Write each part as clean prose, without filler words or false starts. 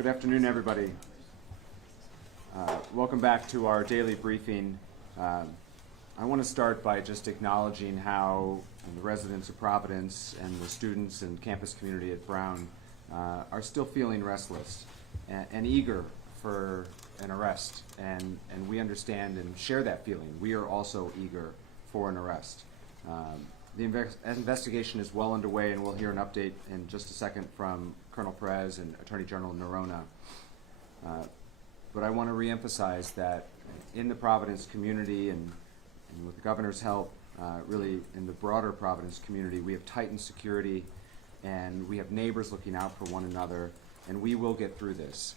Good afternoon, everybody. Welcome back to our daily briefing. I want to start by just acknowledging how the residents of Providence and the students and campus community at Brown are still feeling restless and eager for an arrest, and we understand and share that feeling. We are also eager for an arrest. The investigation is well underway, and we'll hear an update in just a second from Colonel Perez and Attorney General Nerona. But I want to reemphasize that in the Providence community and with the governor's help, really in the broader Providence community, we have tightened security and we have neighbors looking out for one another, and we will get through this.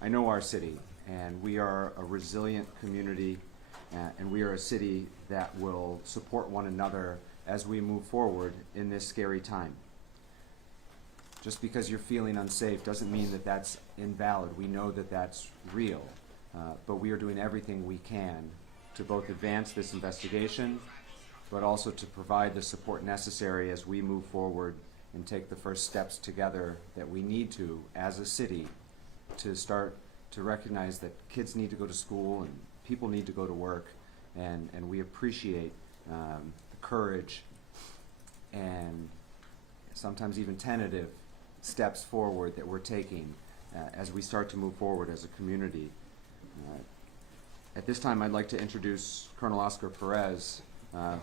I know our city, and we are a resilient community, and we are a city that will support one another as we move forward in this scary time. Just because you're feeling unsafe doesn't mean that that's invalid. We know that that's real, but we are doing everything we can to both advance this investigation, but also to provide the support necessary as we move forward and take the first steps together that we need to as a city to start to recognize that kids need to go to school and people need to go to work, and we appreciate the courage and sometimes even tentative steps forward that we're taking as we start to move forward as a community. At this time, I'd like to introduce Colonel Oscar Perez,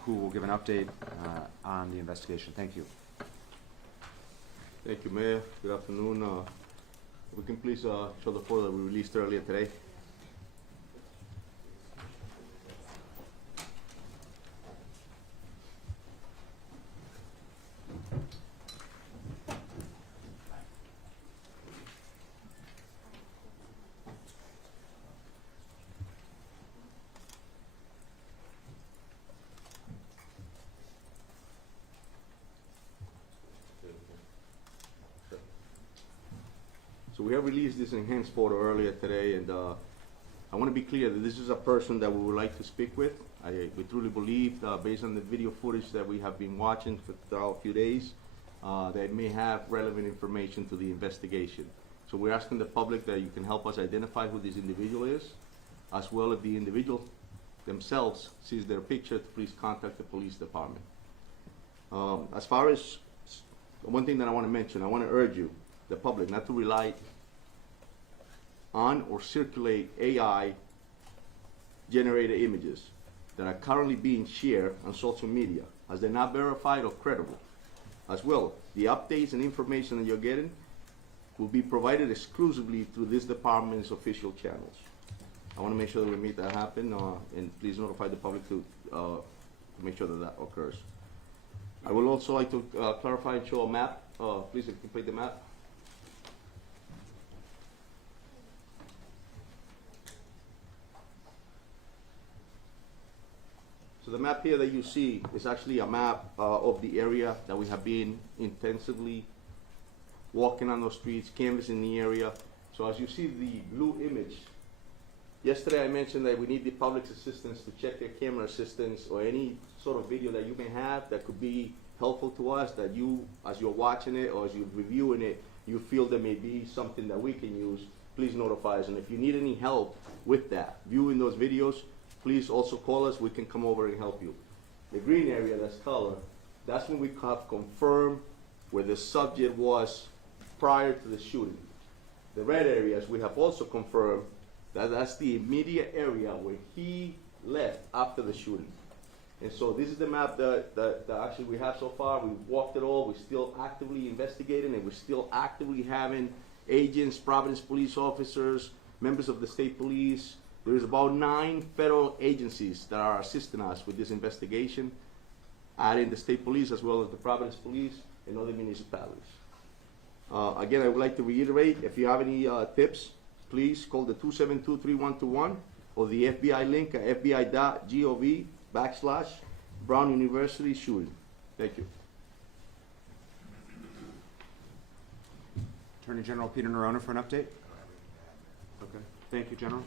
who will give an update on the investigation. Thank you. Thank you, Mayor. Good afternoon. We can please show the photo that we released earlier today. So we have released this enhanced photo earlier today, and I want to be clear that this is a person that we would like to speak with. We truly believe, based on the video footage that we have been watching for throughout a few days, that it may have relevant information to the investigation. So we're asking the public that you can help us identify who this individual is, as well as the individual themselves sees their picture, to please contact the police department. As far as one thing that I want to mention, I want to urge you, the public, not to rely on or circulate AI generated images that are currently being shared on social media, as they're not verified or credible. As well, the updates and information that you're getting will be provided exclusively through this department's official channels. I want to make sure that we make that happen, and please notify the public to make sure that that occurs. I would also like to clarify and show a map. Please complete the map. So the map here that you see is actually a map of the area that we have been intensively walking on those streets, canvassing the area. So as you see the blue image, yesterday I mentioned that we need the public's assistance to check their camera assistance or any sort of video that you may have that could be helpful to us, that you, as you're watching it or as you're reviewing it, you feel there may be something that we can use, please notify us. And if you need any help with that, viewing those videos, please also call us. We can come over and help you. The green area, that's color, that's when we have confirmed where the subject was prior to the shooting. The red areas, we have also confirmed that that's the immediate area where he left after the shooting. And so this is the map that actually we have so far. We've walked it all. We're still actively investigating, and we're still actively having agents, Providence police officers, members of the state police. There's about 9 federal agencies that are assisting us with this investigation, adding the state police as well as the Providence police and other municipalities. Again, I would like to reiterate, if you have any tips, please call the 272-3121 or the FBI link at fbi.gov/Brown University shooting. Thank you. Attorney General Peter Nerona for an update. Okay. Thank you, General.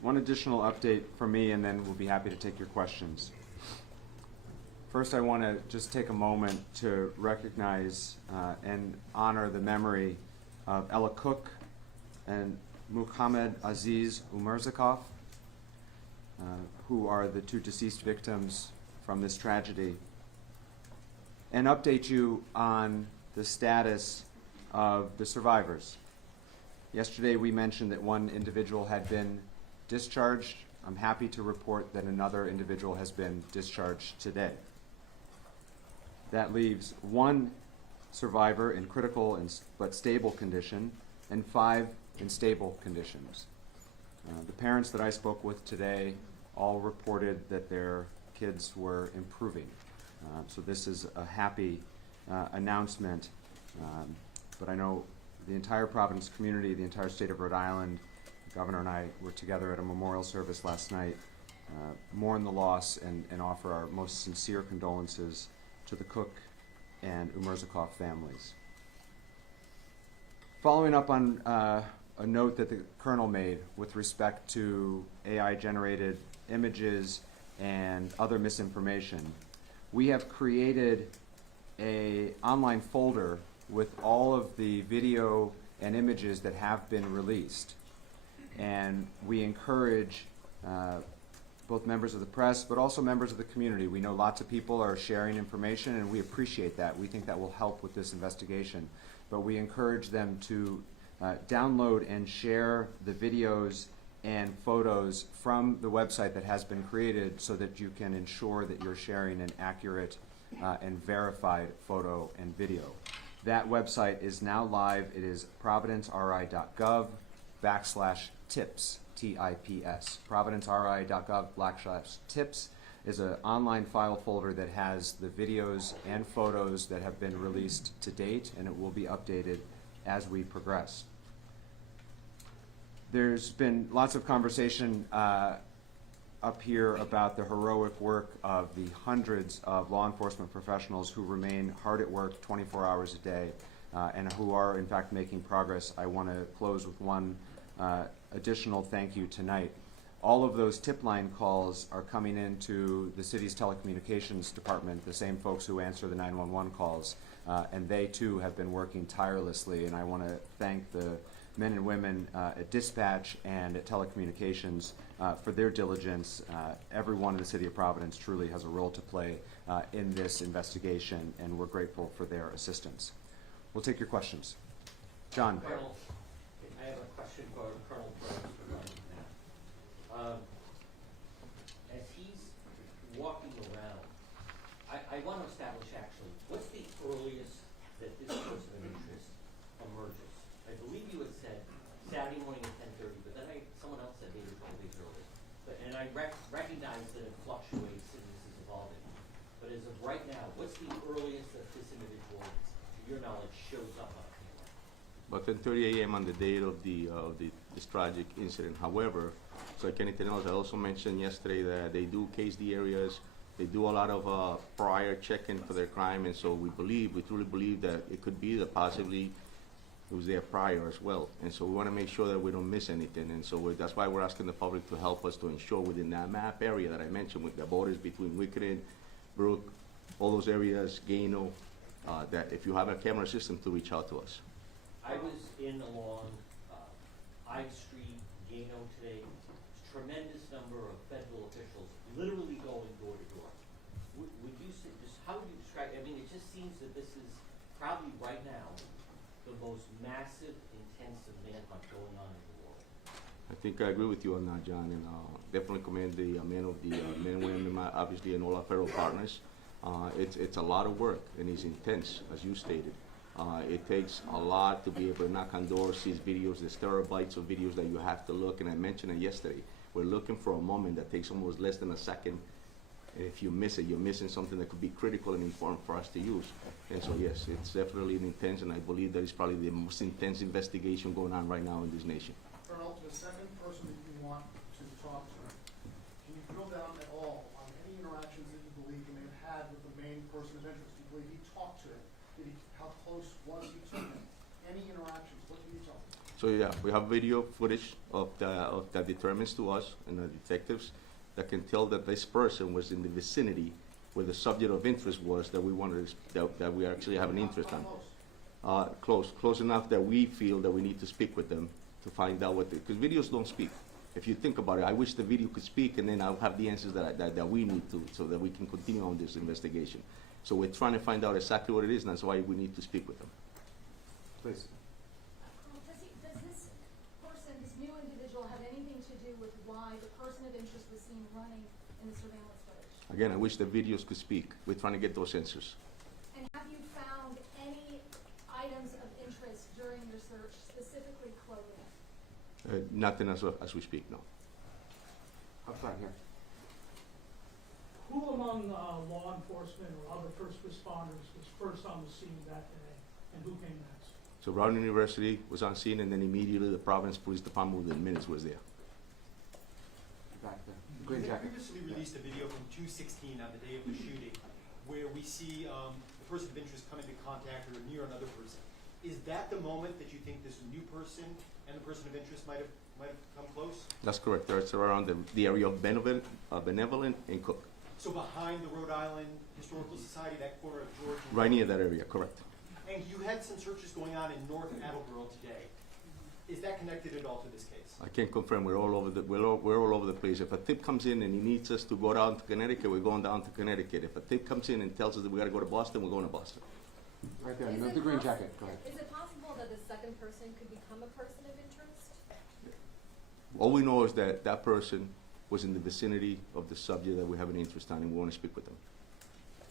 One additional update from me, and then we'll be happy to take your questions. First, I want to just take a moment to recognize and honor the memory of Ella Cook and Muhammad Aziz Umarzakov, who are the two deceased victims from this tragedy, and update you on the status of the survivors. Yesterday we mentioned that one individual had been discharged. I'm happy to report that another individual has been discharged today. That leaves one survivor in critical but stable condition and 5 in stable conditions. The parents that I spoke with today all reported that their kids were improving. So this is a happy announcement, but I know the entire Providence community, the entire state of Rhode Island, the governor and I were together at a memorial service last night, mourn the loss and offer our most sincere condolences to the Cook and Umarzakov families. Following up on a note that the Colonel made with respect to AI-generated images and other misinformation, we have created an online folder with all of the video and images that have been released. And we encourage both members of the press, but also members of the community. We know lots of people are sharing information, and we appreciate that. We think that will help with this investigation. But we encourage them to download and share the videos and photos from the website that has been created so that you can ensure that you're sharing an accurate and verified photo and video. That website is now live. It is providenceri.gov/tips, T-I-P-S. providenceri.gov/tips is an online file folder that has the videos and photos that have been released to date, and it will be updated as we progress. There's been lots of conversation up here about the heroic work of the hundreds of law enforcement professionals who remain hard at work 24 hours a day and who are in fact making progress. I want to close with one additional thank you tonight. All of those tip line calls are coming into the city's telecommunications department, the same folks who answer the 911 calls, and they too have been working tirelessly, and I want to thank the men and women at dispatch and at telecommunications for their diligence. Everyone in the city of Providence truly has a role to play in this investigation, and we're grateful for their assistance. We'll take your questions. John. Colonel, I have a question for Colonel Burns regarding that. As he's walking around, I want to establish actually, what's the earliest that this person of interest emerges? I believe you had said Saturday morning at 10:30, but then someone else said maybe 12 days earlier. And I recognize that it fluctuates and this is evolving. But as of right now, what's the earliest that this individual, to your knowledge, shows up on camera? About 10:30 a.m. on the date of this tragic incident. However, so like anything else, I also mentioned yesterday that they do case the areas. They do a lot of prior checking for their crime, and so we truly believe that it could be that possibly it was there prior as well. And so we want to make sure that we don't miss anything. And so that's why we're asking the public to help us to ensure within that map area that I mentioned with the borders between Wicked, Brook, all those areas, Gano, that if you have a camera system to reach out to us. I was in along I Street, Gano today. Tremendous number of federal officials literally going door to door. Would you say, just how would you describe, I mean, it just seems that this is probably right now the most massive, intensive manhunt going on in the world. I think I agree with you on that, John, and definitely commend the men and women, obviously, and all our federal partners. It's a lot of work, and it's intense, as you stated. It takes a lot to be able to knock on doors, see videos. There's terabytes of videos that you have to look, and I mentioned it yesterday. We're looking for a moment that takes almost less than a second. And if you miss it, you're missing something that could be critical and important for us to use. And so, yes, it's definitely an intense, and I believe that it's probably the most intense investigation going on right now in this nation. Colonel, the second person that you want to talk to, can you drill down at all on any interactions that you believe you may have had with the main person of interest? Do you believe he talked to him? How close was he to him? Any interactions? What can you tell me? So yeah, we have video footage of that determines to us and the detectives that can tell that this person was in the vicinity where the subject of interest was that we wanted that we actually have an interest on. Close enough that we feel that we need to speak with them to find out because videos don't speak. If you think about it, I wish the video could speak, and then I'll have the answers that we need to, so that we can continue on this investigation. So we're trying to find out exactly what it is, and that's why we need to speak with them. Please. Does this person, this new individual, have anything to do with why the person of interest was seen running in the surveillance footage? Again, I wish the videos could speak. We're trying to get those answers. And have you found any items of interest during your search, specifically clothing? Nothing as we speak, no. Up front here. Who among law enforcement or other first responders was first on the scene that day, and who came next? So Brown University was on scene, and then immediately the Providence Police Department within minutes was there. Back there. Green They jacket. previously released a video from 216 on the day of the shooting, where we see the person of interest come into contact or near another person. Is that the moment that you think this new person and the person of interest might have come close? That's correct. It's around the area of Benevolent and Cook. So behind the Rhode Island Historical Society, that corner of George and Right near that area, correct. And you had some searches going on in North Attleboro today. Is that connected at all to this case? I can confirm we're all over the place. If a tip comes in and he needs us to go down to Connecticut, we're going down to Connecticut. If a tip comes in and tells us that we got to go to Boston, we're going to Boston. Right there. Is The it green possi- jacket. Go ahead. Is it possible that the second person could become a person of interest? All we know is that that person was in the vicinity of the subject that we have an interest on, and we want to speak with them.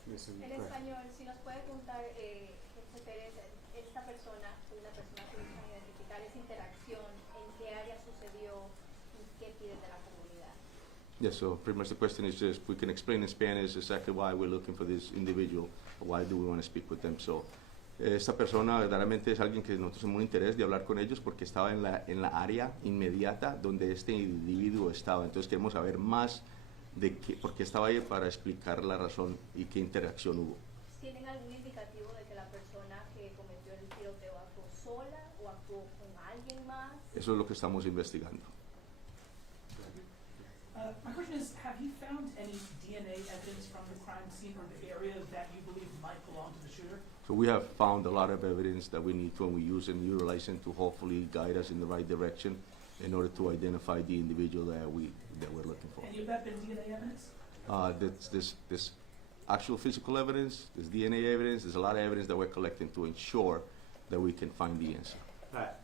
Listen, En go ahead. español, si nos puede contar, José Pérez, esta persona, una persona que busca identificar esa interacción, en qué área sucedió y qué pide de la comunidad. Yes, so pretty much the question is just, we can explain in Spanish exactly why we're looking for this individual, why do we want to speak with them. So, esta persona verdaderamente es alguien que nosotros tenemos un interés de hablar con ellos porque estaba en la área inmediata donde este individuo estaba. Entonces queremos saber más de por qué estaba ahí para explicar la razón y qué interacción hubo. ¿Tienen algún indicativo de que la persona que cometió el tiroteo actuó sola o actuó con alguien más? Eso es lo que estamos investigando. My question is, have you found any DNA evidence from the crime scene or the area that you believe might belong to the shooter? So we have found a lot of evidence that we need to, and we use and utilize it to hopefully guide us in the right direction in order to identify the individual that we're looking for. Any of that been DNA evidence? This actual physical evidence, there's DNA evidence, there's a lot of evidence that we're collecting to ensure that we can find the answer. Pat.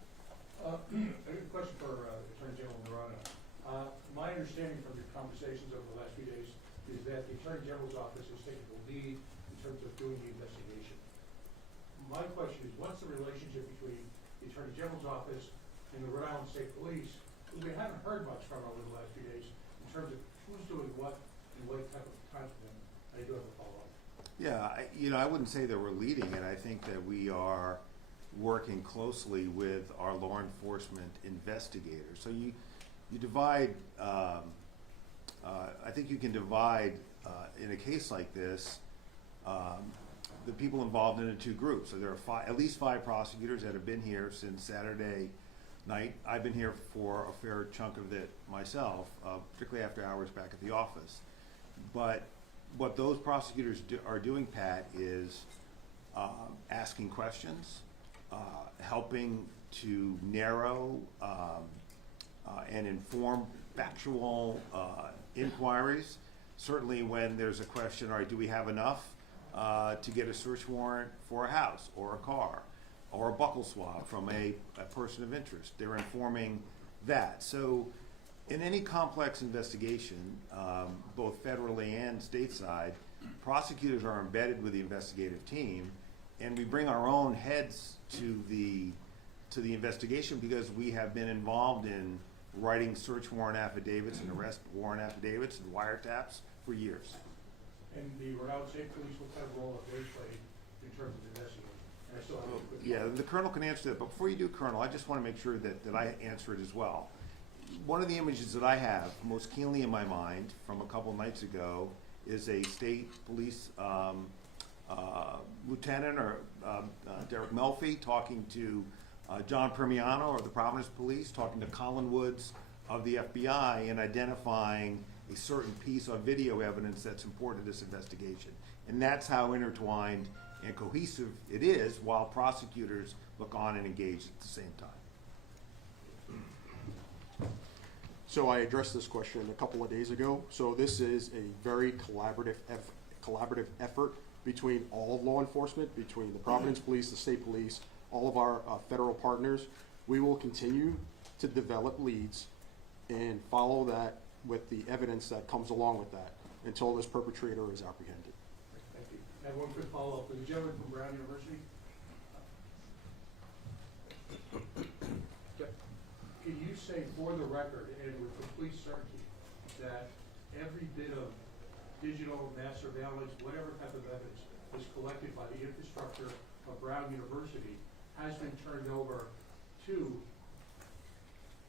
I have a question for Attorney General Narano. My understanding from your conversations over the last few days is that the Attorney General's office is taking the lead in terms of doing the investigation. My question is, what's the relationship between the Attorney General's office and the Rhode Island State Police, who we haven't heard much from over the last few days, in terms of who's doing what and what type of time commitment? I do have a follow-up. Yeah, I wouldn't say that we're leading it. I think that we are working closely with our law enforcement investigators. So you divide, I think you can divide, in a case like this, the people involved into two groups. So there are at least five prosecutors that have been here since Saturday night. I've been here for a fair chunk of it myself, particularly after hours back at the office. But what those prosecutors are doing, Pat, is asking questions, helping to narrow and inform factual inquiries. Certainly when there's a question, all right, do we have enough to get a search warrant for a house or a car or a buckle swab from a person of interest? They're informing that. So in any complex investigation, both federally and stateside, prosecutors are embedded with the investigative team, and we bring our own heads to the investigation because we have been involved in writing search warrant affidavits and arrest warrant affidavits and wiretaps for years. And the Rhode Island State Police, what kind of role have they played in terms of investigating? And I still have a quick Yeah, the Colonel can answer that, but before you do, Colonel, I just want to make sure that I answer it as well. One of the images that I have most keenly in my mind from a couple nights ago is a state police lieutenant or Derek Melfi talking to John Permiano of the Providence Police, talking to Colin Woods of the FBI and identifying a certain piece of video evidence that's important to this investigation. And that's how intertwined and cohesive it is, while prosecutors look on and engage at the same time. So I addressed this question a couple of days ago. So this is a very collaborative effort between all of law enforcement, between the Providence Police, the state police, all of our federal partners. We will continue to develop leads and follow that with the evidence that comes along with that until this perpetrator is apprehended. Thank you. I have one quick follow-up. The gentleman from Brown University. Can you say for the record and with complete certainty that every bit of digital mass surveillance, whatever type of evidence is collected by the infrastructure of Brown University has been turned over to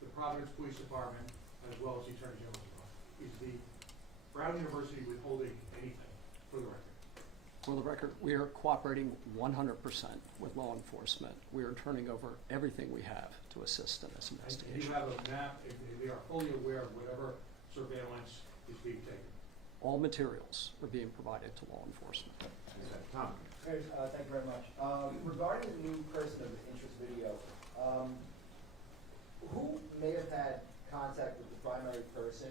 the Providence Police Department as well as the Attorney General's office? Is the Brown University withholding anything for the record? For the record, we are cooperating 100% with law enforcement. We are turning over everything we have to assist in this And investigation. you have a map, and they are fully aware of whatever surveillance is being taken. All materials are being provided to law enforcement. Tom? Thank you very much. Regarding the new person of interest video, who may have had contact with the primary person?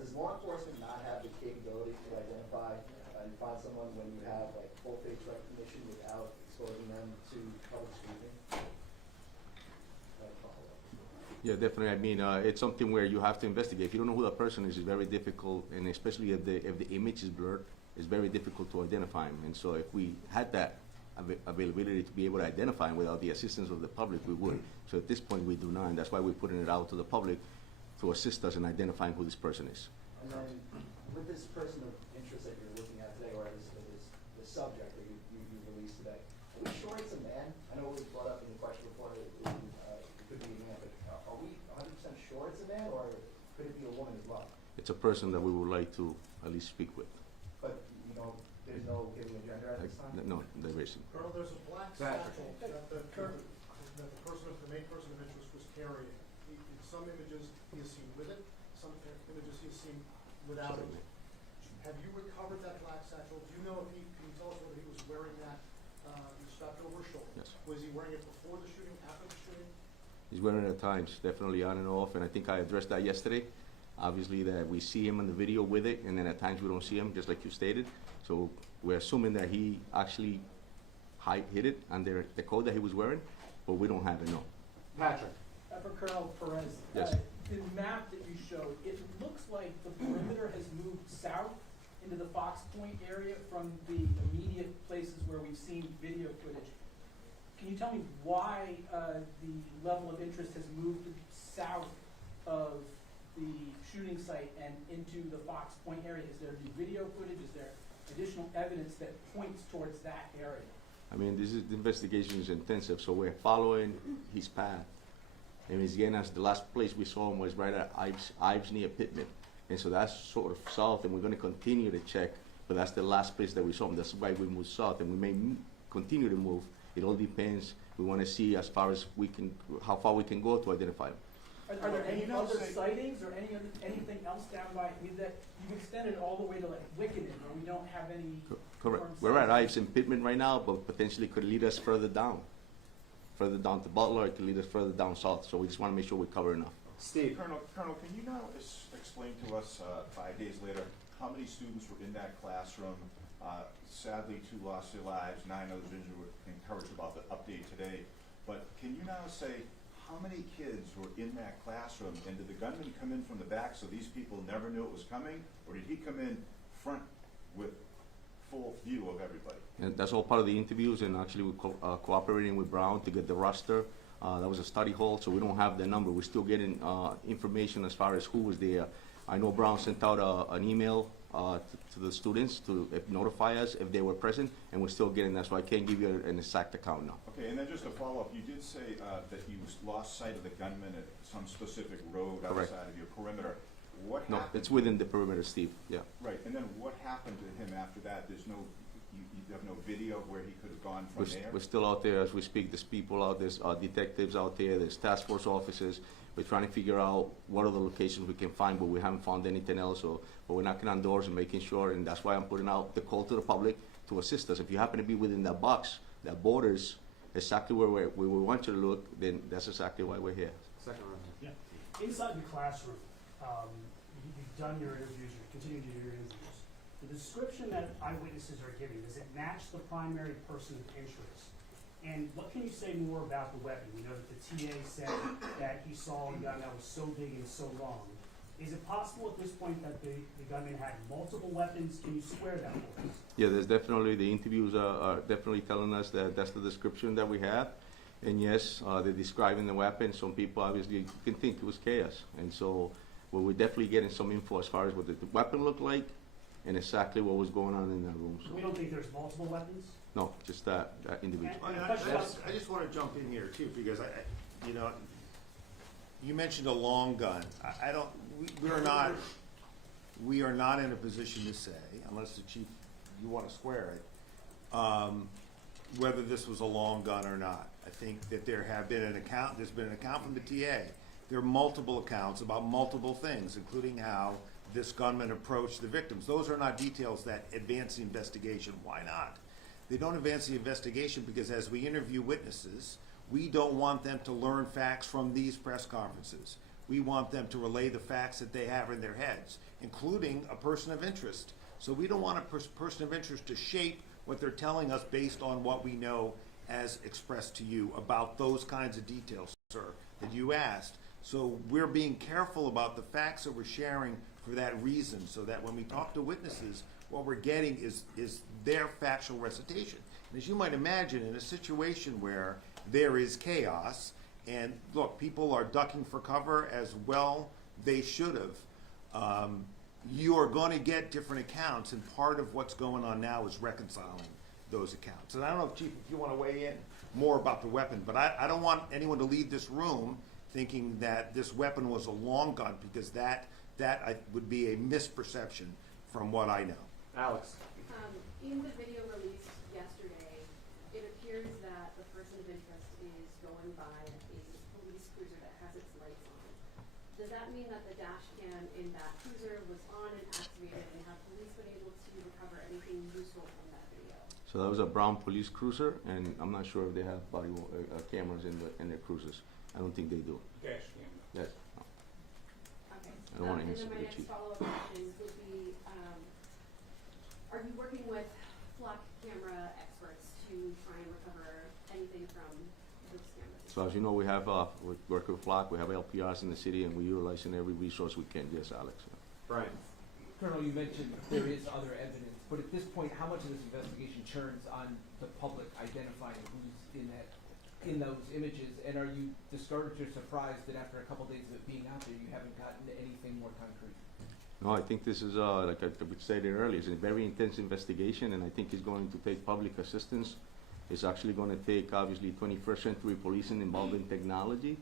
Does law enforcement not have the capability to identify and find someone when you have like full face recognition without exposing them to public scrutiny? Yeah, definitely. I mean, it's something where you have to investigate. If you don't know who the person is, it's very difficult, and especially if the image is blurred, it's very difficult to identify him. And so if we had that availability to be able to identify him without the assistance of the public, we would. So at this point, we do not, and that's why we're putting it out to the public to assist us in identifying who this person is. And then with this person of interest that you're looking at today, or the subject that you released today, are we sure it's a man? I know it was brought up in the question before, it could be a man, but are we 100% sure it's a man, or could it be a woman as well? It's a person that we would like to at least speak with. But, you know, there's no giving a gender at this time? No, there isn't. Colonel, there's a black Patrick. satchel that the main person of interest was carrying. In some images, he is seen with it, some images he is seen without it. Have you recovered that black satchel? Do you know if can you tell us whether he was wearing that, strapped over his shoulder? Yes. Was he wearing it before the shooting, after the shooting? He's wearing it at times, definitely on and off, and I think I addressed that yesterday. Obviously, that we see him in the video with it, and then at times we don't see him, just like you stated. So we're assuming that he actually hid it under the coat that he was wearing, but we don't have it, no. Patrick? For Colonel Perez, Yes. the map that you showed, it looks like the perimeter has moved south into the Fox Point area from the immediate places where we've seen video footage. Can you tell me why the level of interest has moved south of the shooting site and into the Fox Point area? Is there new video footage? Is there additional evidence that points towards that area? I mean, the investigation is intensive, so we're following his path. And he's getting us, the last place we saw him was right at Ives near Pittman. And so that's sort of south, and we're going to continue to check, but that's the last place that we saw him. That's why we moved south, and we may continue to move. It all depends. We want to see as far as we can, how far we can go to identify him. Are there any other sightings or anything else down by, I mean, that you've extended all the way to like Wickenden, where we don't have any? Correct. confirmed We're at sightings? Ives and Pittman right now, but potentially could lead us further down. Further down to Butler, it could lead us further down south. So we just want to make sure we cover enough. Steve? Colonel, can you now explain to us, 5 days later, how many students were in that classroom? Sadly, 2 lost their lives, 9 others injured. We're encouraged about the update today. But can you now say how many kids were in that classroom? And did the gunman come in from the back so these people never knew it was coming? Or did he come in front with full view of everybody? And that's all part of the interviews, and actually we're cooperating with Brown to get the roster. That was a study hall, so we don't have the number. We're still getting information as far as who was there. I know Brown sent out an email to the students to notify us if they were present, and we're still getting that, so I can't give you an exact account now. Okay, and then just to follow up, you did say that you lost sight of the gunman at some specific road Correct. outside of your perimeter. What No, happened? it's within the perimeter, Steve, yeah. Right, and then what happened to him after that? There's no, you have no video of where he could have gone from there? We're still out there as we speak. There's people out, there's detectives out there, there's task force officers. We're trying to figure out what other locations we can find, but we haven't found anything else. So, but we're knocking on doors and making sure, and that's why I'm putting out the call to the public to assist us. If you happen to be within that box that borders exactly where we want you to look, then that's exactly why we're here. Second round. Yeah. Inside the classroom, you've done your interviews, you're continuing to do your interviews. The description that eyewitnesses are giving, does it match the primary person of interest? And what can you say more about the weapon? We know that the TA said that he saw a gun that was so big and so long. Is it possible at this point that the gunman had multiple weapons? Can you square that for us? Yeah, there's definitely, the interviews are definitely telling us that that's the description that we have. And yes, they're describing the weapon. Some people obviously can think it was chaos. And so we're definitely getting some info as far as what the weapon looked like and exactly what was going on in that room. So we don't think there's multiple weapons? No, just that individual. I just want to jump in here too, because you know, you mentioned a long gun. We are not in a position to say, unless the chief, you want to square it, whether this was a long gun or not. I think that there's been an account from the TA. There are multiple accounts about multiple things, including how this gunman approached the victims. Those are not details that advance the investigation. Why not? They don't advance the investigation because as we interview witnesses, we don't want them to learn facts from these press conferences. We want them to relay the facts that they have in their heads, including a person of interest. So we don't want a person of interest to shape what they're telling us based on what we know as expressed to you about those kinds of details, sir, that you asked. So we're being careful about the facts that we're sharing for that reason, so that when we talk to witnesses, what we're getting is their factual recitation. And as you might imagine, in a situation where there is chaos, and look, people are ducking for cover as well they should have, you are going to get different accounts, and part of what's going on now is reconciling those accounts. And I don't know, Chief, if you want to weigh in more about the weapon, but I don't want anyone to leave this room thinking that this weapon was a long gun, because that would be a misperception from what I know. Alex. In the video released yesterday, it appears that the person of interest is going by a police cruiser that has its lights on. Does that mean that the dash cam in that cruiser was on and activated, and have police been able to recover anything useful from that video? So that was a brown police cruiser, and I'm not sure if they have body cameras in their cruisers. I don't think they do. Dash cam. Yes. No. Okay. I don't want to And answer then my the next chief. follow-up question would be, are you working with flock camera experts to try and recover anything from those cameras? So as you know, we have, we work with Flock, we have LPRs in the city, and we're utilizing every resource we can. Yes, Alex. Brian. Colonel, you mentioned there is other evidence, but at this point, how much of this investigation turns on the public identifying who's in those images? And are you discouraged or surprised that after a couple days of it being out there, you haven't gotten anything more concrete? No, I think this is, like I said earlier, it's a very intense investigation, and I think it's going to take public assistance. It's actually going to take, obviously, 21st century policing involved in technology,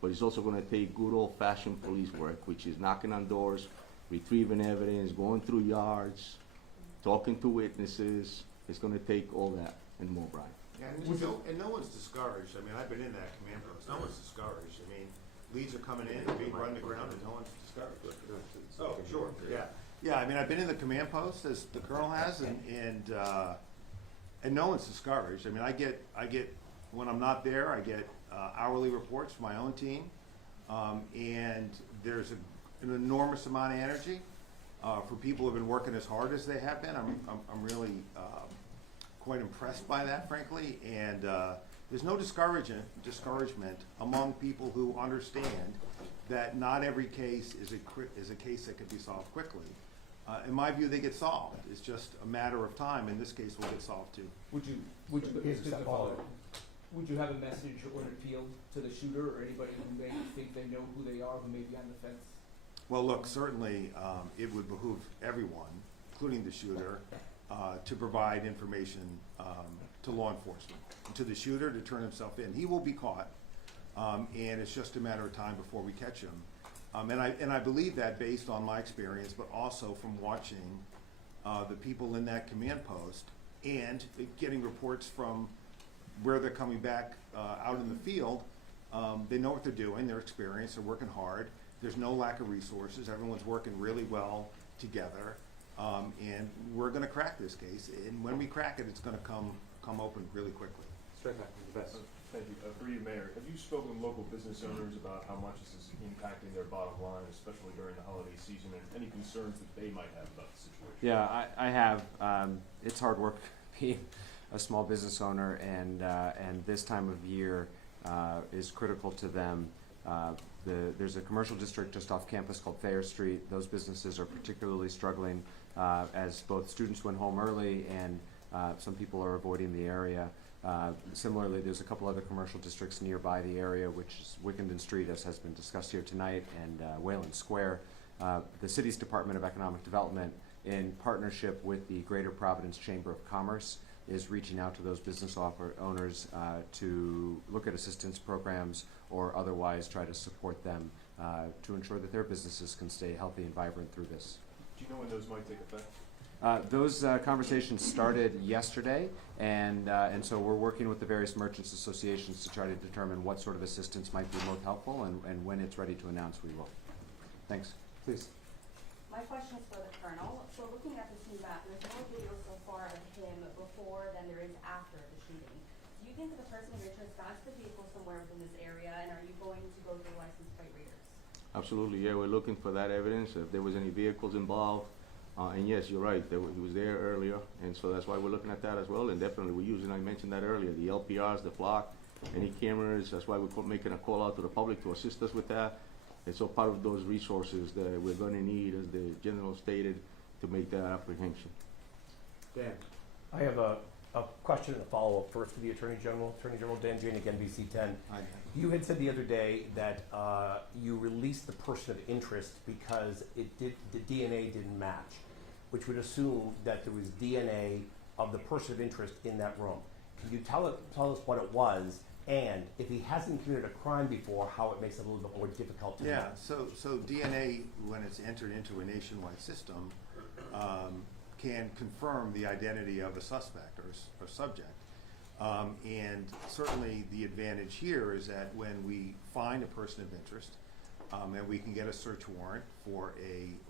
but it's also going to take good old-fashioned police work, which is knocking on doors, retrieving evidence, going through yards, talking to witnesses. It's going to take all that and more, Brian. Yeah, and no one's discouraged. I mean, I've been in that command post. No one's discouraged. I mean, leads are coming in and being run to ground, and no one's discouraged. Oh, sure. Yeah. Yeah, I mean, I've been in the command post, as the colonel has, and no one's discouraged. I mean, I get when I'm not there, I get hourly reports from my own team, and there's an enormous amount of energy for people who have been working as hard as they have been. I'm really quite impressed by that, frankly, and there's no discouragement among people who understand that not every case is a case that can be solved quickly. In my view, they get solved. It's just a matter of time. In this case, will get solved too. Would you have a message or an appeal to the shooter or anybody who may think they know who they are, who may be on the fence? Well, look, certainly it would behoove everyone, including the shooter, to provide information to law enforcement, and to the shooter to turn himself in. He will be caught, and it's just a matter of time before we catch him. And I believe that based on my experience, but also from watching the people in that command post and getting reports from where they're coming back out in the field. They know what they're doing, they're experienced, they're working hard. There's no lack of resources. Everyone's working really well together. And we're going to crack this case. And when we crack it, it's going to come open really quickly. Straight back, the best. Thank you. For you, Mayor, have you spoken with local business owners about how much this is impacting their bottom line, especially during the holiday season, and any concerns that they might have about the situation? Yeah, I have. It's hard work being a small business owner, and this time of year is critical to them. There's a commercial district just off campus called Thayer Street. Those businesses are particularly struggling as both students went home early and some people are avoiding the area. Similarly, there's a couple other commercial districts nearby the area, which is Wickenden Street, as has been discussed here tonight, and Wayland Square. The city's Department of Economic Development, in partnership with the Greater Providence Chamber of Commerce, is reaching out to those business owners to look at assistance programs or otherwise try to support them to ensure that their businesses can stay healthy and vibrant through this. Do you know when those might take effect? Those conversations started yesterday, and so we're working with the various merchants associations to try to determine what sort of assistance might be most helpful, and when it's ready to announce, we will. Thanks. Please. My question is for the Colonel. So looking at this new map, there's more video so far of him before than there is after the shooting. Do you think that the person of interest got to the vehicle somewhere within this area, and are you going to go through license plate readers? Absolutely, yeah, we're looking for that evidence, if there was any vehicles involved. And yes, you're right, he was there earlier, and so that's why we're looking at that as well, and definitely we're using, I mentioned that earlier, the LPRs, the flock, any cameras, that's why we're making a call out to the public to assist us with that. And so part of those resources that we're gonna need, as the general stated, to make that apprehension. Dan. I have a question and a follow-up first to the Attorney General. Attorney General Dan Janik, NBC 10. You had said the other day that you released the person of interest because the DNA didn't match, which would assume that there was DNA of the person of interest in that room. Can you tell us what it was, and if he hasn't committed a crime before, how it makes it a little bit more difficult to know? Yeah, so DNA, when it's entered into a nationwide system, can confirm the identity of a suspect or subject. And certainly the advantage here is that when we find a person of interest, and we can get a search warrant for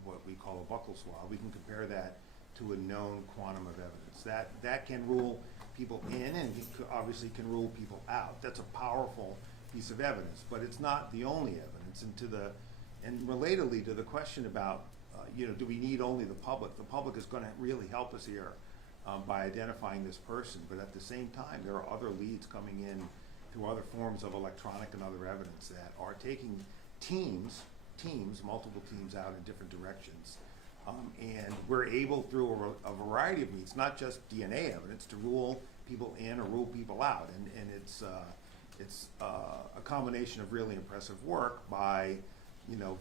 what we call a buccal swab, we can compare that to a known quantum of evidence. That can rule people in, and obviously can rule people out. That's a powerful piece of evidence, but it's not the only evidence. And relatedly to the question about, do we need only the public? The public is going to really help us here by identifying this person, but at the same time, there are other leads coming in through other forms of electronic and other evidence that are taking multiple teams out in different directions. And we're able, through a variety of means, not just DNA evidence, to rule people in or rule people out. And it's a combination of really impressive work by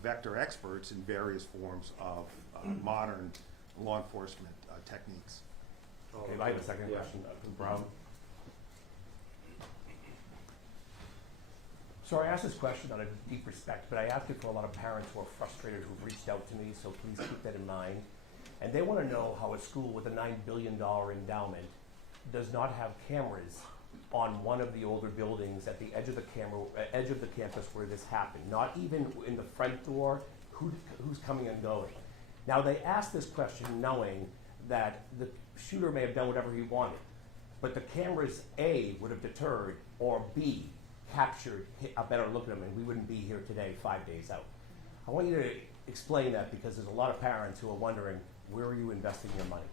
vector experts in various forms of modern law enforcement techniques. Okay, I have a second question from Brown. So I asked this question out of deep respect, but I asked it for a lot of parents who are frustrated who've reached out to me, so please keep that in mind. And they want to know how a school with a $9 billion endowment does not have cameras on one of the older buildings at the edge of the campus where this happened. Not even in the front door, who's coming and going. Now they asked this question knowing that the shooter may have done whatever he wanted, but the cameras A would have deterred, or B captured a better look at him, and we wouldn't be here today 5 days out. I want you to explain that, because there's a lot of parents who are wondering, where are you investing your money?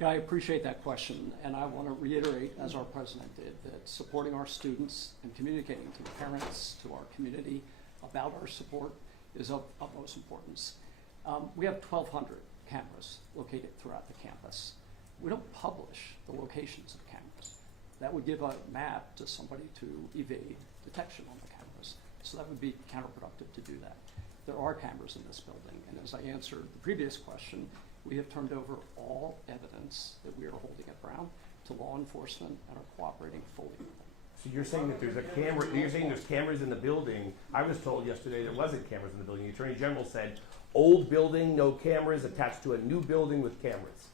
Yeah, I appreciate that question, and I want to reiterate, as our president did, that supporting our students and communicating to the parents, to our community about our support is of utmost importance. We have 1,200 cameras located throughout the campus. We don't publish the locations of cameras. That would give a map to somebody to evade detection on the cameras. So that would be counterproductive to do that. There are cameras in this building, and as I answered the previous question, we have turned over all evidence that we are holding at Brown to law enforcement and are cooperating fully with them. So you're saying that there's a camera, you're saying there's cameras in the building. I was told yesterday there wasn't cameras in the building. The Attorney General said, old building, no cameras, attached to a new building with cameras.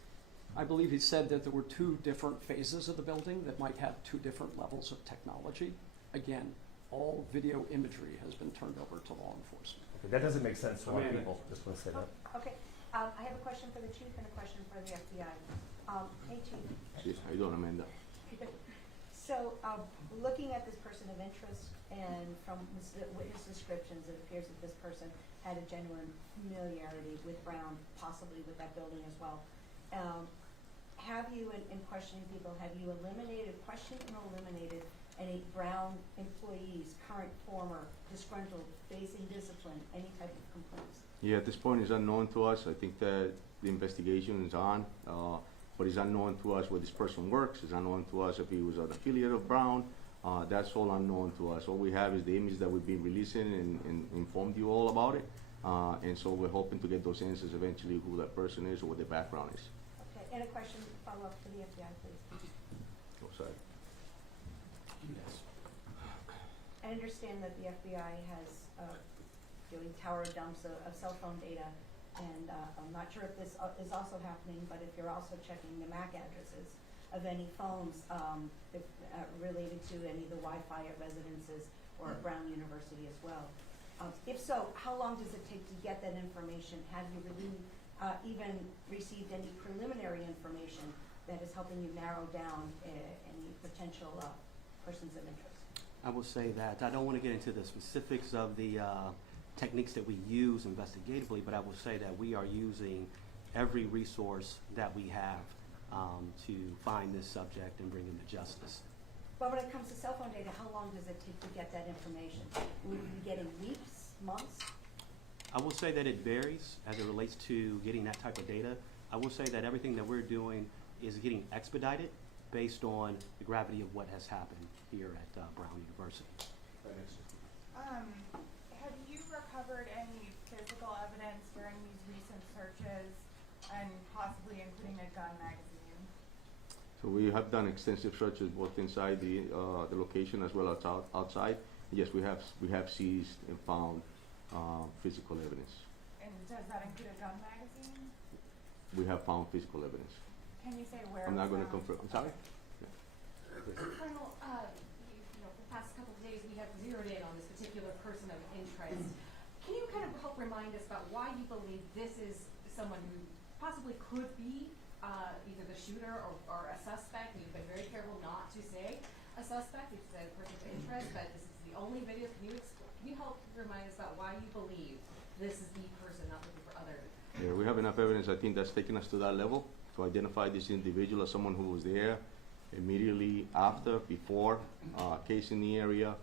I believe he said that there were 2 different phases of the building that might have 2 different levels of technology. Again, all video imagery has been turned over to law enforcement. Okay, that doesn't make sense to a lot of Amanda. people, just want to say that. Okay, I have a question for the chief and a question for the FBI. Hey, chief. Yes, how you doing, Amanda? So, looking at this person of interest, and from witness descriptions, it appears that this person had a genuine familiarity with Brown, possibly with that building as well. Have you, in questioning people, have you questioned and eliminated any Brown employees, current, former, disgruntled, facing discipline, any type of complaints? Yeah, at this point, it's unknown to us. I think that the investigation is on, but it's unknown to us where this person works. It's unknown to us if he was an affiliate of Brown. That's all unknown to us. All we have is the image that we've been releasing and informed you all about it. And so we're hoping to get those answers eventually, who that person is or what their background is. Okay, and a question, follow-up for the FBI, please. Oh, sorry. Yes. I understand that the FBI has doing tower dumps of cell phone data, and I'm not sure if this is also happening, but if you're also checking the MAC addresses of any phones related to any of the Wi-Fi at residences or at Brown University as well. If so, how long does it take to get that information? Have you really even received any preliminary information that is helping you narrow down any potential persons of interest? I will say that I don't want to get into the specifics of the techniques that we use investigatively, but I will say that we are using every resource that we have to find this subject and bring him to justice. But when it comes to cell phone data, how long does it take to get that information? Will you be getting weeks, months? I will say that it varies as it relates to getting that type of data. I will say that everything that we're doing is getting expedited based on the gravity of what has happened here at Brown University. Have you recovered any physical evidence during these recent searches, and possibly including a gun magazine? So we have done extensive searches both inside the location as well as outside. Yes, we have seized and found physical evidence. And does that include a gun magazine? We have found physical evidence. Can you say where? I'm not going to was confirm. I'm sorry? Colonel, for the past couple of days, we have zeroed in on this particular person of interest. Can you kind of help remind us about why you believe this is someone who possibly could be either the shooter or a suspect? You've been very careful not to say a suspect. You've said a person of interest, but this is the only video. Can you help remind us about why you believe this is the person, not looking for other? Yeah, we have enough evidence, I think, that's taken us to that level to identify this individual as someone who was there immediately after, before, case in the area.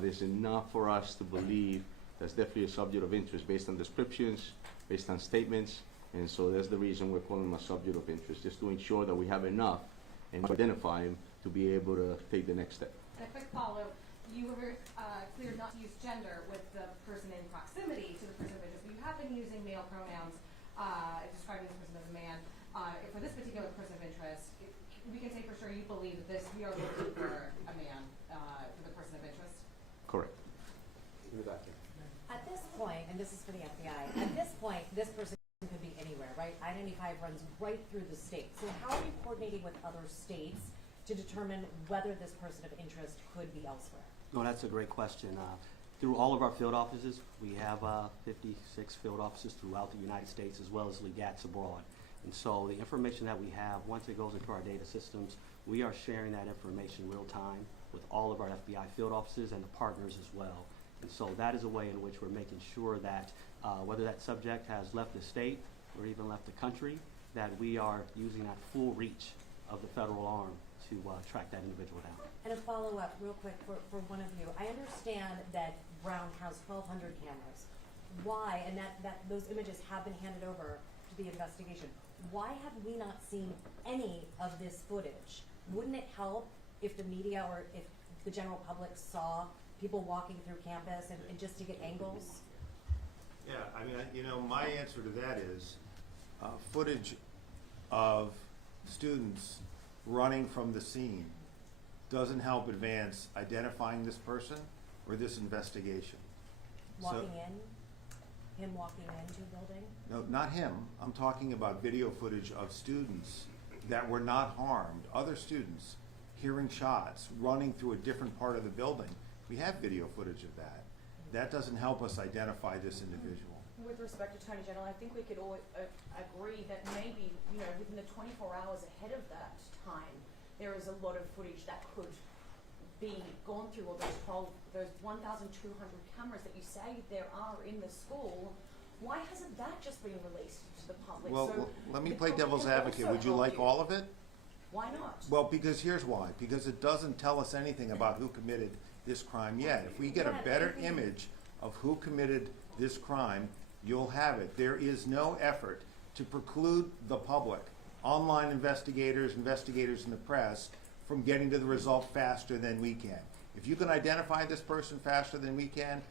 There's enough for us to believe that's definitely a subject of interest based on descriptions, based on statements, and so that's the reason we're calling him a subject of interest, just to ensure that we have enough and to identify him to be able to take the next step. And a quick follow-up, you were very clear not to use gender with the person in proximity to the person of interest, but you have been using male pronouns, describing this person as a man. For this particular person of interest, we can say for sure you believe that we are looking for a man for the person of interest? Correct. At this point, and this is for the FBI, at this point, this person could be anywhere, right? I-95 runs right through the state. So how are you coordinating with other states to determine whether this person of interest could be elsewhere? No, that's a great question. Through all of our field offices, we have 56 field offices throughout the United States as well as legats abroad. And so the information that we have, once it goes into our data systems, we are sharing that information real time with all of our FBI field offices and the partners as well. And so that is a way in which we're making sure that whether that subject has left the state or even left the country, that we are using that full reach of the federal arm to track that individual down. And a follow-up real quick for one of you. I understand that Brown has 1,200 cameras. Why, and that those images have been handed over to the investigation, why have we not seen any of this footage? Wouldn't it help if the media or if the general public saw people walking through campus and just to get angles? Yeah, I mean, my answer to that is footage of students running from the scene doesn't help advance identifying this person or this investigation. Walking in? Him walking into a building? No, not him. I'm talking about video footage of students that were not harmed, other students hearing shots, running through a different part of the building. We have video footage of that. That doesn't help us identify this individual. With respect to Attorney General, I think we could all agree that maybe, you know, within the 24 hours ahead of that time, there is a lot of footage that could be gone through, or those 1,200 cameras that you say there are in the school. Why hasn't that just been released to the public? Well, let me the play public devil's can advocate. also Would you help like all of it? Why not? Well, because here's why. Because it doesn't tell us anything about who committed this crime yet. If we get a better image of who committed this crime, you'll have it. There is no effort to preclude the public, online investigators in the press, from getting to the result faster than we can. If you can identify this person faster than we can,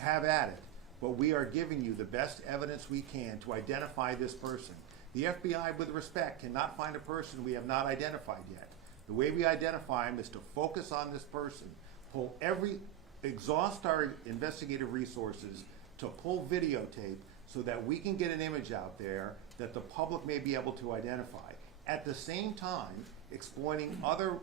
have at it. But we are giving you the best evidence we can to identify this person. The FBI, with respect, cannot find a person we have not identified yet. The way we identify him is to focus on this person, exhaust our investigative resources to pull videotape so that we can get an image out there that the public may be able to identify. At the same time, exploiting other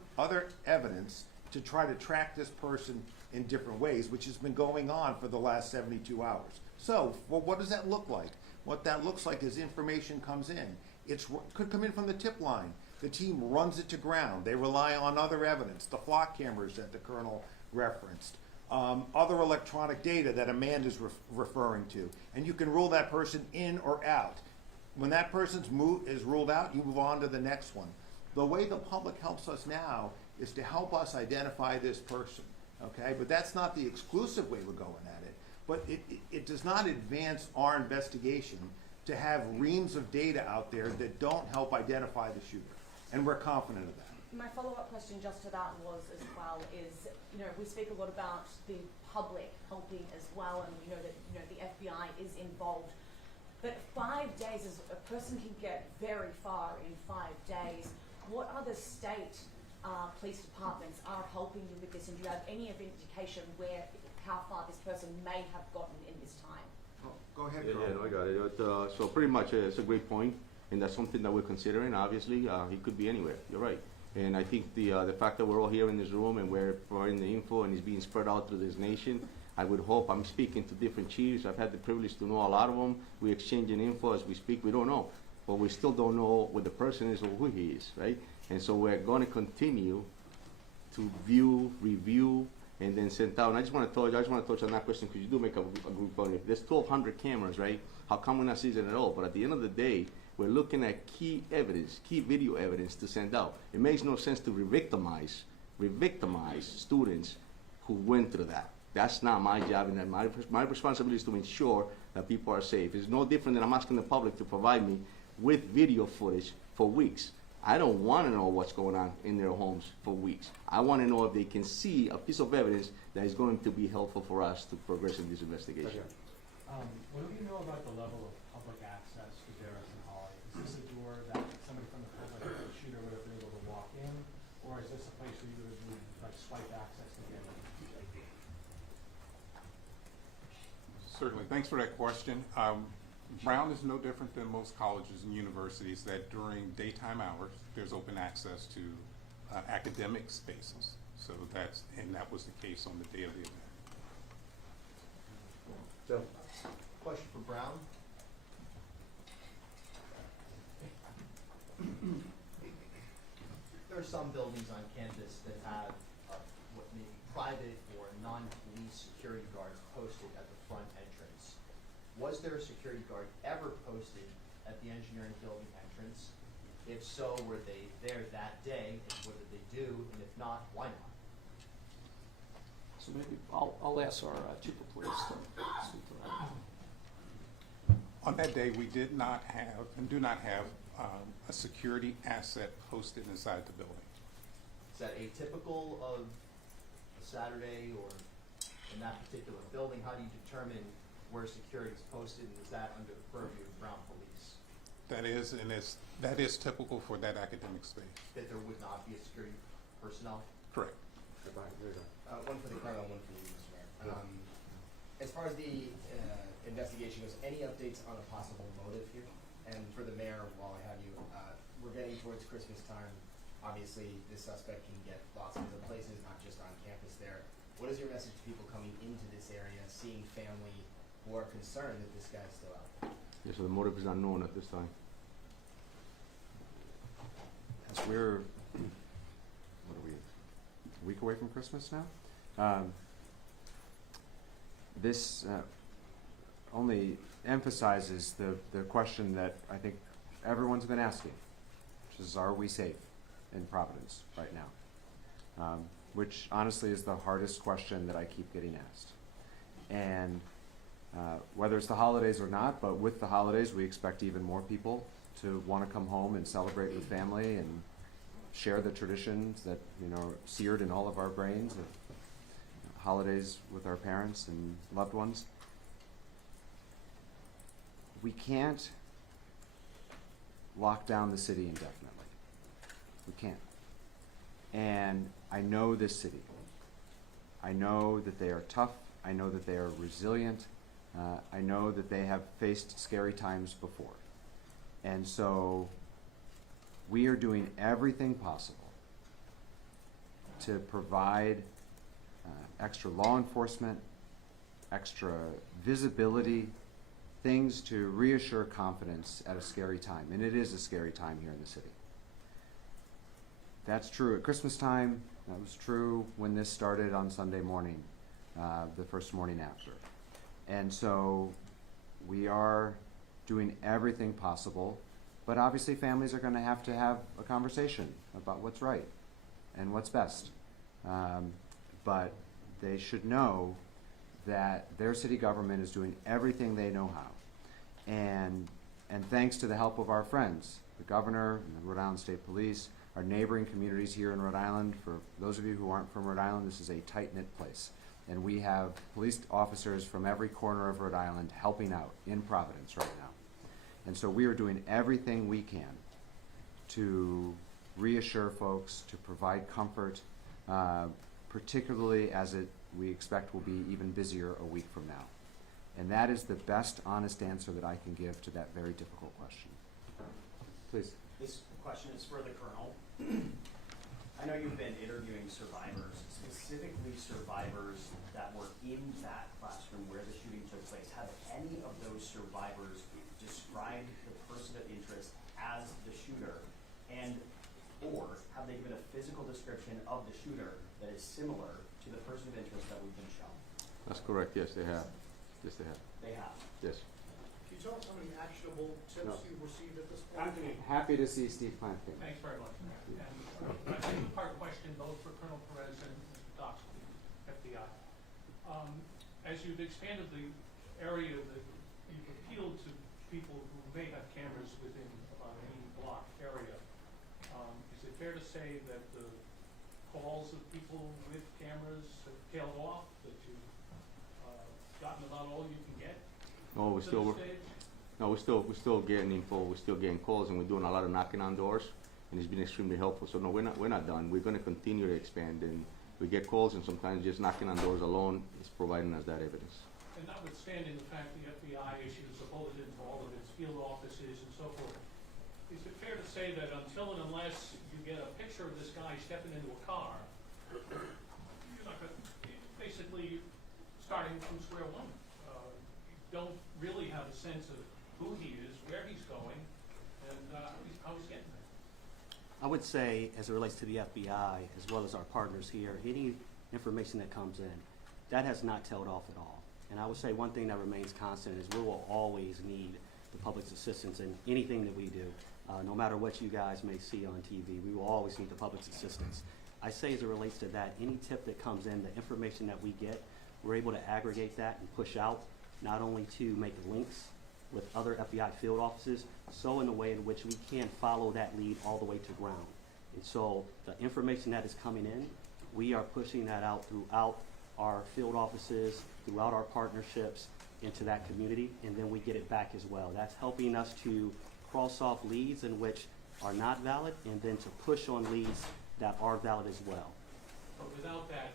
evidence to try to track this person in different ways, which has been going on for the last 72 hours. So, well, what does that look like? What that looks like is information comes in. It could come in from the tip line. The team runs it to ground. They rely on other evidence, the flock cameras that the colonel referenced, other electronic data that Amanda's referring to, and you can rule that person in or out. When that person's is ruled out, you move on to the next one. The way the public helps us now is to help us identify this person, okay? But that's not the exclusive way we're going at it. But it does not advance our investigation to have reams of data out there that don't help identify the shooter. And we're confident of that. My follow-up question just to that was as well is, you know, we speak a lot about the public helping as well, and you know that the FBI is involved. But 5 days is a person can get very far in 5 days. What other state police departments are helping you with this, and do you have any indication how far this person may have gotten in this time? Go ahead, Yeah, Carl. no, I got it. So pretty much it's a great point, and that's something that we're considering. Obviously, he could be anywhere. You're right. And I think the fact that we're all here in this room and we're providing the info and it's being spread out through this nation, I would hope, I'm speaking to different chiefs. I've had the privilege to know a lot of them. We're exchanging info as we speak. We don't know. But we still don't know what the person is or who he is, right? And so we're going to continue to view, review, and then send out. And I just want to touch on that question because you do make a good point. There's 1,200 cameras, right? How come we're not seeing it at all? But at the end of the day, we're looking at key evidence, key video evidence to send out. It makes no sense to re-victimize students who went through that. That's not my job, and my responsibility is to ensure that people are safe. It's no different than I'm asking the public to provide me with video footage for weeks. I don't want to know what's going on in their homes for weeks. I want to know if they can see a piece of evidence that is going to be helpful for us to progress in this investigation. What do you know about the level of public access to Garrison Hall? Is this a door that somebody from the public, the shooter, would have been able to walk in, or is this a place where you would need like swipe access to get in? Certainly. Thanks for that question. Brown is no different than most colleges and universities that during daytime hours, there's open access to academic spaces. So that was the case on the day of the event. So, question for Brown. There are some buildings on campus that have what may be private or non-police security guards posted at the front entrance. Was there a security guard ever posted at the engineering building entrance? If so, were they there that day, and what did they do? And if not, why not? So maybe I'll ask our chief of police to speak to that. On that day, we did not have and do not have a security asset posted inside the building. Is that atypical of a Saturday or in that particular building? How do you determine where security is posted, and is that under the purview of Brown Police? That is typical for that academic space. That there would not be a security personnel? Correct. One for the colonel, one for you, Mr. Mayor. As far as the investigation goes, any updates on a possible motive here? And for the mayor, while I have you, we're getting towards Christmas time. Obviously, this suspect can get lots of other places, not just on campus there. what is your message to people coming into this area, seeing family who are concerned that this guy's still out there? Yes, so the motive is unknown at this time. As we're, what are we, a week away from Christmas now? This only emphasizes the question that I think everyone's been asking, which is, are we safe in Providence right now? Which honestly is the hardest question that I keep getting asked. And whether it's the holidays or not, but with the holidays we expect even more people to want to come home and celebrate with family and share the traditions that, you know, are seared in all of our brains of holidays with our parents and loved ones. We can't lock down the city indefinitely. We can't. And I know this city. I know that they are tough. I know that they are resilient. I know that they have faced scary times before. And so we are doing everything possible to provide extra law enforcement, extra visibility, things to reassure confidence at a scary time. And it is a scary time here in the city. That's true at Christmas time. That was true when this started on Sunday morning, the first morning after. And so we are doing everything possible, but obviously families are going to have a conversation about what's right and what's best. But they should know that their city government is doing everything they know how. And thanks to the help of our friends, the governor and the Rhode Island State Police, our neighboring communities here in Rhode Island. For those of you who aren't from Rhode Island, this is a tight-knit place. And we have police officers from every corner of Rhode Island helping out in Providence right now. And so we are doing everything we can to reassure folks, to provide comfort, particularly as we expect will be even busier a week from now. And that is the best honest answer that I can give to that very difficult question. Please. This question is for the Colonel. I know you've been interviewing survivors, specifically survivors that were in that classroom where the shooting took place. Have any of those survivors described the person of interest as the shooter, and or have they given a physical description of the shooter that is similar to the person of interest that we've been shown? That's correct, yes, they have. Yes, they have. They have. Yes. Can you tell us how many actionable tips No. you've received at this point? Anthony. Happy to see Steve Plankin. Thanks very much, Mayor. And a two-part question, both for Colonel Perez and Mr. Dox, FBI. As you've expanded the area that you've appealed to people who may have cameras within about any block area, is it fair to say that the calls of people with cameras have tailed off, that you've gotten about all you can get? No, we're still getting info, we're still getting calls, and we're doing a lot of knocking on doors, and it's been extremely helpful. So no, we're not done. We're going to continue to expand, and we get calls, and sometimes just knocking on doors alone is providing us that evidence. And notwithstanding the fact the FBI issues a bulletin to all of its field offices and so forth, is it fair to say that until and unless you get a picture of this guy stepping into a car, you're not going to, basically starting from square one? You don't really have a sense of who he is, where he's going, and how he's getting there. I would say, as it relates to the FBI, as well as our partners here, any information that comes in, that has not tailed off at all. And I would say one thing that remains constant is we will always need the public's assistance in anything that we do. No matter what you guys may see on TV, we will always need the public's assistance. I say as it relates to that, any tip that comes in, the information that we get, we're able to aggregate that and push out, not only to make links with other FBI field offices, so in a way in which we can follow that lead all the way to ground. And so the information that is coming in, we are pushing that out throughout our field offices, throughout our partnerships into that community, and then we get it back as well. That's helping us to cross off leads in which are not valid, and then to push on leads that are valid as well. But without that,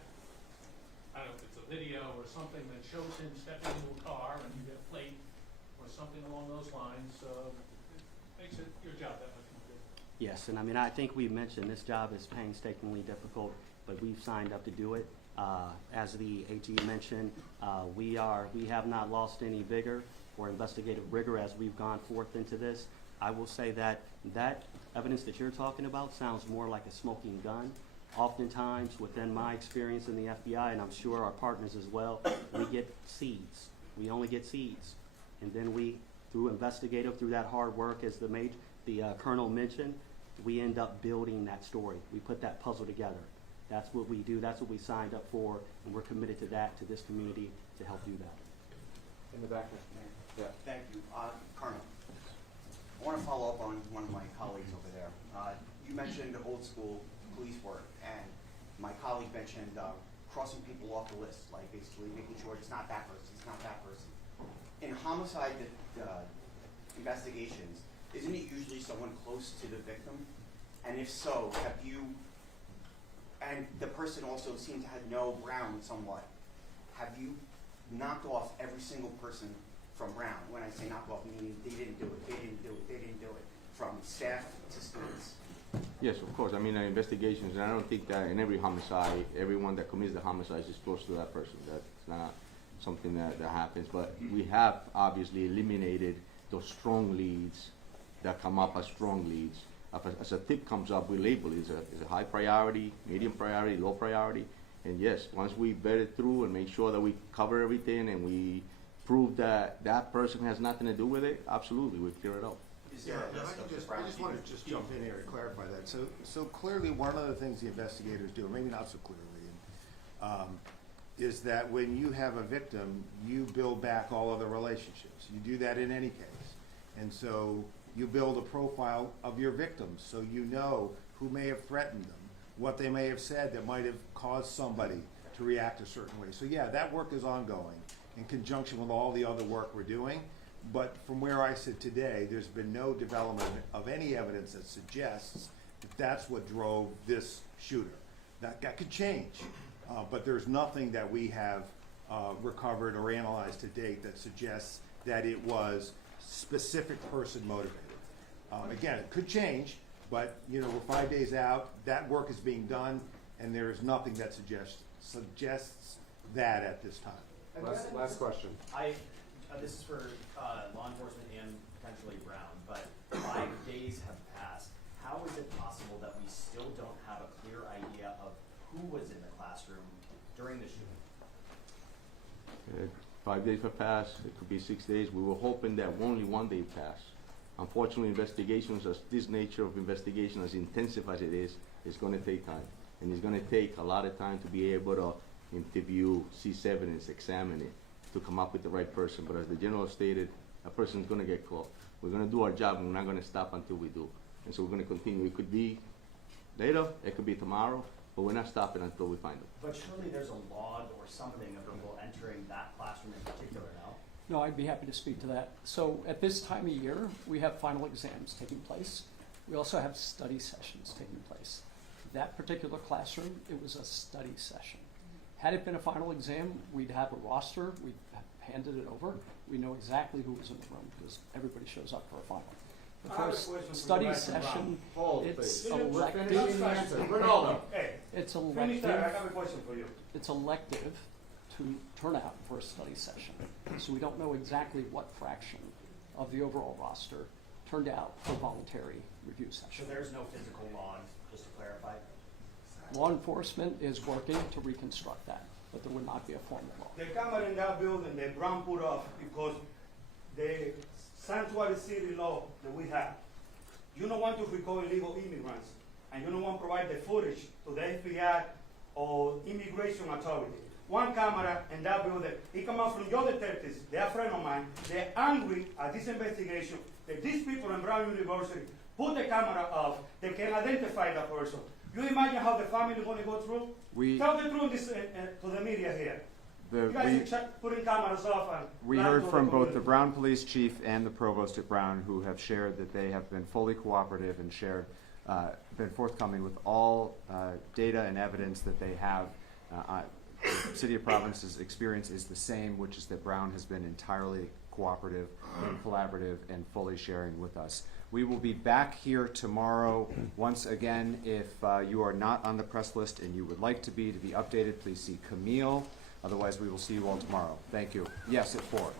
I don't know if it's a video or something that shows him stepping into a car and you get a plate or something along those lines, it makes your job that much more difficult. Yes, and I mean, I think we mentioned this job is painstakingly difficult, but we've signed up to do it. As the AG mentioned, we have not lost any vigor or investigative rigor as we've gone forth into this. I will say that evidence that you're talking about sounds more like a smoking gun. Oftentimes, within my experience in the FBI, and I'm sure our partners as well, we get seeds. We only get seeds. And then we, through that hard work, as the Colonel mentioned, we end up building that story. We put that puzzle together. That's what we do. That's what we signed up for, and we're committed to that, to this community, to help do that. In the back, yeah. Thank you. Colonel, I want to follow up on one of my colleagues over there. You mentioned old school police work, and my colleague mentioned crossing people off the list, like basically making sure it's not that person, it's not that person. In homicide investigations, isn't it usually someone close to the victim? And if so, and the person also seemed to know Brown somewhat, have you knocked off every single person from Brown? When I say knocked off, meaning they didn't do it, they didn't do it, they didn't do it, from staff to students. Yes, of course. I mean, investigations, and I don't think that in every homicide, everyone that commits the homicide is close to that person. That's not something that happens. But we have obviously eliminated those strong leads that come up as strong leads. As a tip comes up, we label it as a high priority, medium priority, low priority. And yes, once we vet it through and make sure that we cover everything and we prove that that person has nothing to do with it, absolutely, we clear it up. I just want to jump in here and clarify that. So clearly, one of the things the investigators do, or maybe not so clearly, is that when you have a victim, you build back all other relationships. You do that in any case. And so you build a profile of your victims so you know who may have threatened them, what they may have said that might have caused somebody to react a certain way. So yeah, that work is ongoing in conjunction with all the other work we're doing. But from where I sit today, there's been no development of any evidence that suggests that that's what drove this shooter. That could change, but there's nothing that we have recovered or analyzed to date that suggests that it was specific person motivated. Again, it could change, but we're 5 days out. That work is being done, and there is nothing that suggests that at this time. Last question. This is for law enforcement and potentially Brown, but 5 days have passed. How is it possible that we still don't have a clear idea of who was in the classroom during the shooting? 5 days have passed. It could be 6 days. We were hoping that only 1 day passed. Unfortunately, investigations of this nature of investigation, as intensive as it is going to take time. And it's going to take a lot of time to be able to interview, seize evidence, examine it, to come up with the right person. But as the general stated, a person's going to get caught. We're going to do our job, and we're not going to stop until we do. And so we're going to continue. It could be later, it could be tomorrow, but we're not stopping until we find them. But surely there's a log or something of people entering that classroom in particular now. No, I'd be happy to speak to that. So at this time of year, we have final exams taking place. We also have study sessions taking place. That particular classroom, it was a study session. Had it been a final exam, we'd have a roster, we'd have handed it over. We know exactly who was in the room because everybody shows up for a final. The first study session, it's elective. Ronaldo, It's finish elective. that. I have a question for you. It's elective to turn out for a study session. So we don't know exactly what fraction of the overall roster turned out for voluntary review session. So there's no physical log, just to clarify? Law enforcement is working to reconstruct that, but there would not be a formal law. The camera in that building, the Brown put off because the sanctuary city law that we have, you don't want to record illegal immigrants, and you don't want to provide the footage to the FBI or immigration authority. One camera in that building, it come out from your detectives, they're a friend of mine, they're angry at this investigation that these people in Brown University put the camera off, they can identify the person. You imagine how the family is going to go through? Tell the truth to the media here. You guys are putting cameras off. We heard from both the Brown Police Chief and the Provost at Brown, who have shared that they have been fully cooperative and been forthcoming with all data and evidence that they have. The City of Providence's experience is the same, which is that Brown has been entirely cooperative and collaborative and fully sharing with us. We will be back here tomorrow. Once again, if you are not on the press list and you would like to be updated, please see Camille. Otherwise, we will see you all tomorrow. Thank you. Yes, at 4.